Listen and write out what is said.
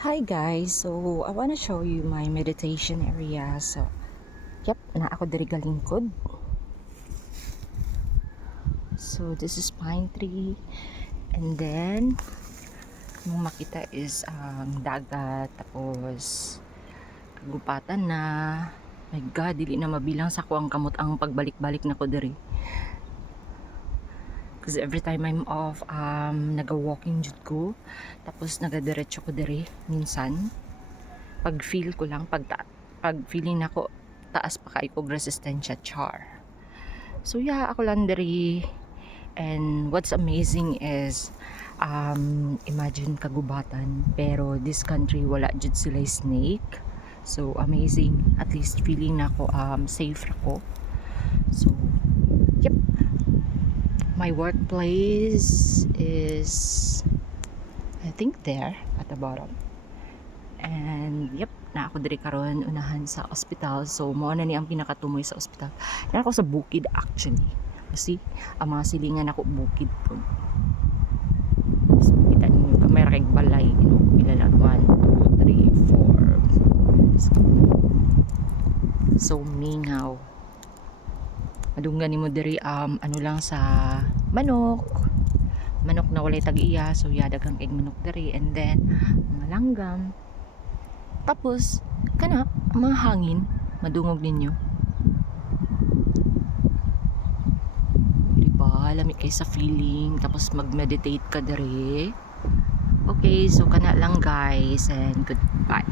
Hi guys, so I wanna show you my meditation area. So, na ako diri galingkod. So this is pine tree, and then yung makita is ang dagat, tapos kagubatan na. My God, dili na mabilang sa ko ang kamot ang pagbalik-balik na ko diri. Kasi every time I'm off, naga-walking jud ko, tapos nagadiretso ko diri minsan. Pag feel ko lang, pag feeling nako taas pa kay kog resistensya, char. So ako lang diri. And what's amazing is imagine kagubatan, pero this country wala jud sila snake. So amazing, at least feeling nako safe ako. So my workplace is, I think, there at the bottom. And na ako diri karon unahan sa ospital. So mao na ni ang pinakatumoy sa ospital. Na ako sa bukid actually. Kasi ang mga silingan ako bukid po. Kita niyo kamera kay balay, pila lang 1 2 3 4. So mingaw. Madunggan nimo diri ano lang sa manok na walay tag-iya. So daghang kay manok diri, and then mga langgam. Tapos kana mga hangin madungog ninyo, diba, lamig kay sa feeling, tapos mag-meditate ka diri. Okay, so kana lang guys, and goodbye.